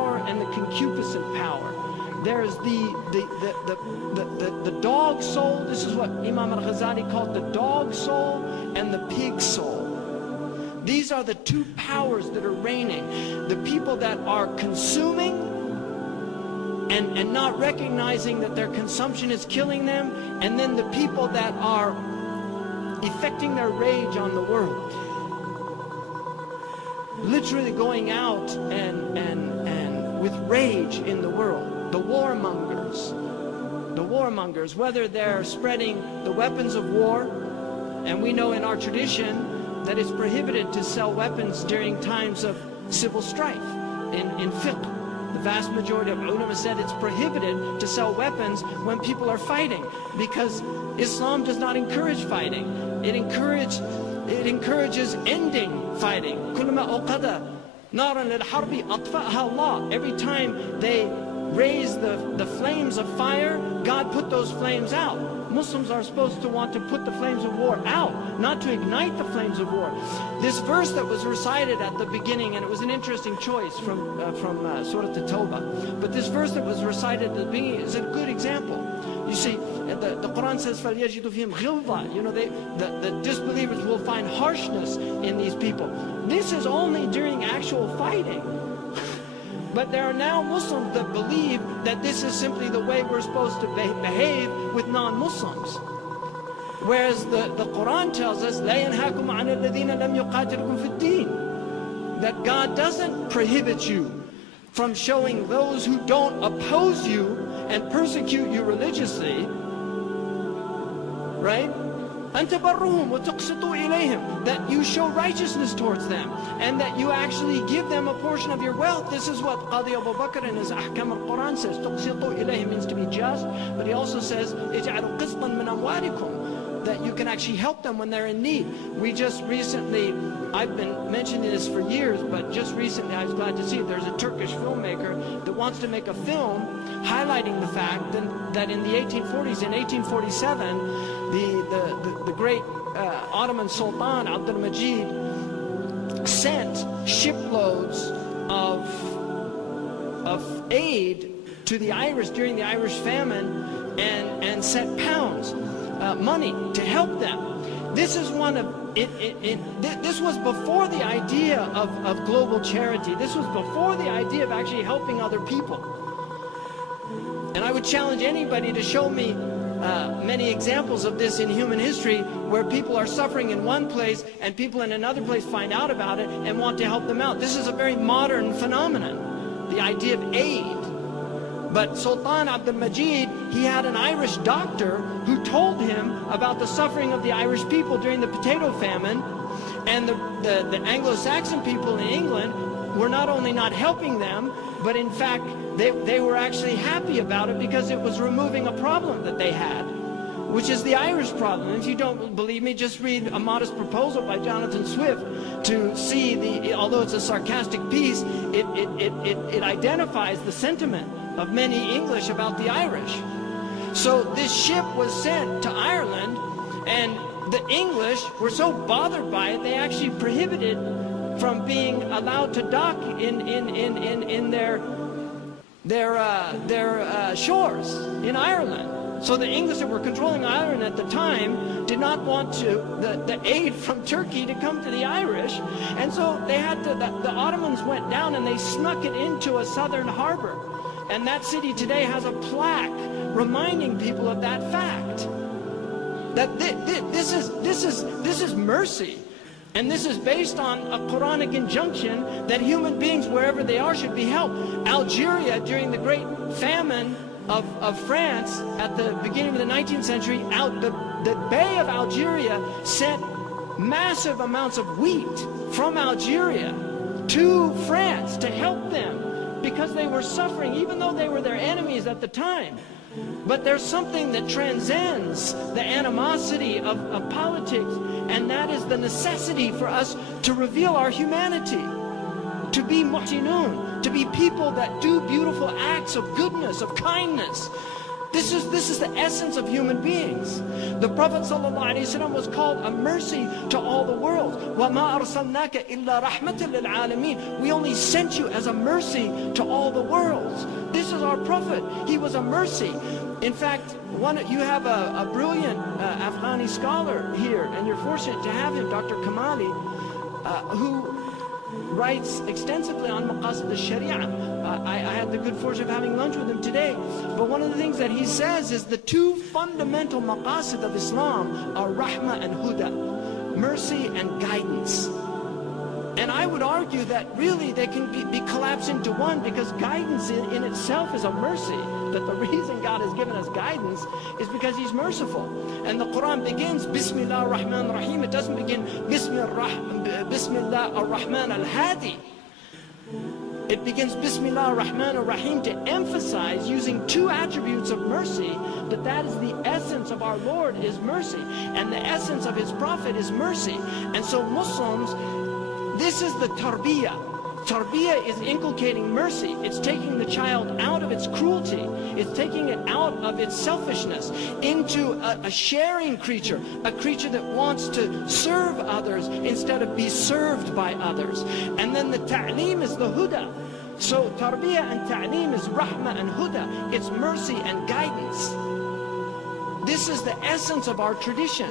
power and the concupiscent power. There's the dog soul. This is what Imam al-Ghazali called the dog soul and the pig soul. These are the two powers that are reigning. The people that are consuming and not recognizing that their consumption is killing them, and then the people that are effecting their rage on the world. Literally going out and with rage in the world. The warmongers, whether they're spreading the weapons of war, and we know in our tradition that it's prohibited to sell weapons during times of civil strife. In fiqh, the vast majority of ulama said it's prohibited to sell weapons when people are fighting, because Islam does not encourage fighting. It encourages ending fighting. Every time they raise the flames of fire, God put those flames out. Muslims are supposed to want to put the flames of war out, not to ignite the flames of war. This verse that was recited at the beginning, and it was an interesting choice from Surah At-Tawbah, but this verse that was recited at the beginning is a good example. You see, the Quran says, فَلْيَجِدُ فِيهِمْ غِلْظَةً. You know, the disbelievers will find harshness in these people. This is only during actual fighting. But there are now Muslims that believe that this is simply the way we're supposed to behave with non-Muslims. Whereas the Quran tells us, لَا يَنْهَاكُمْ عَنَ الَّذِينَ لَمْ يُقَاتِلْكُمْ فِي الدِّينِ. That God doesn't prohibit you from showing those who don't oppose you and persecute you religiously, right? أَن تَبَرُّهُمْ وَتُقْسِطُوا إِلَيْهِمْ. That you show righteousness towards them, and that you actually give them a portion of your wealth. This is what Qadi Abu Bakr in his Ahkam al-Quran says. تُقْسِطُوا إِلَيْهِمْ means to be just, but he also says, اجعلوا قسطا من أموالكم. That you can actually help them when they're in need. We just recently, I've been mentioning this for years, but just recently I was glad to see there's a Turkish filmmaker that wants to make a film highlighting the fact that in the 1840s, in 1847, the great Ottoman Sultan Abdul Majid sent shiploads of aid to the Irish during the Irish famine, and sent pounds, money to help them. This is one of this was before the idea of global charity. This was before the idea of actually helping other people. And I would challenge anybody to show me many examples of this in human history, where people are suffering in one place and people in another place find out about it and want to help them out. This is a very modern phenomenon, the idea of aid. But Sultan Abdul Majid, he had an Irish doctor who told him about the suffering of the Irish people during the potato famine, and the Anglo Saxon people in England were not only not helping them, but in fact they were actually happy about it, because it was removing a problem that they had, which is the Irish problem. If you don't believe me, just read A Modest Proposal by Jonathan Swift to see although it's a sarcastic piece, it identifies the sentiment of many English about the Irish. So this ship was sent to Ireland, and the English were so bothered by it, they actually prohibited from being allowed to dock in their shores in Ireland. So the English that were controlling Ireland at the time did not want the aid from Turkey to come to the Irish, and so they had to. The Ottomans went down and they snuck it into a southern harbor, and that city today has a plaque reminding people of that fact. That this is mercy. And this is based on a Quranic injunction that human beings, wherever they are, should be helped. Algeria, during the great famine of France at the beginning of the 19th century, the Bey of Algeria sent massive amounts of wheat from Algeria to France to help them, because they were suffering, even though they were their enemies at the time. But there's something that transcends the animosity of politics, and that is the necessity for us to reveal our humanity, to be muhsinun, to be people that do beautiful acts of goodness, of kindness. This is the essence of human beings. The Prophet ﷺ was called a mercy to all the world. وَمَا أَرْسَلْنَاكَ إِلَّا رَحْمَةً لِلْعَالَمِينَ. We only sent you as a mercy to all the worlds. This is our Prophet. He was a mercy. In fact, you have a brilliant Afghani scholar here, and you're fortunate to have him, Dr. Kamali, who writes extensively on Maqasid al-Sharia. I had the good fortune of having lunch with him today. But one of the things that he says is the two fundamental maqasid of Islam are rahmah and huda, mercy and guidance. And I would argue that really they can be collapsed into one, because guidance in itself is a mercy. That the reason God has given us guidance is because He's merciful. And the Quran begins, Bismillah ar-Rahman ar-Rahim. It doesn't begin, Bismillah ar-Rahman al-Hadi. It begins Bismillah ar-Rahman ar-Rahim to emphasize, using two attributes of mercy, that is the essence of our Lord is mercy. And the essence of His Prophet is mercy. And so Muslims, this is the Tarbiyah. Tarbiyah is inculcating mercy. It's taking the child out of its cruelty. It's taking it out of its selfishness into a sharing creature, a creature that wants to serve others instead of be served by others. And then the Taalim is the Huda. So Tarbiyah and Taalim is Rahmah and Huda. It's mercy and guidance. This is the essence of our tradition.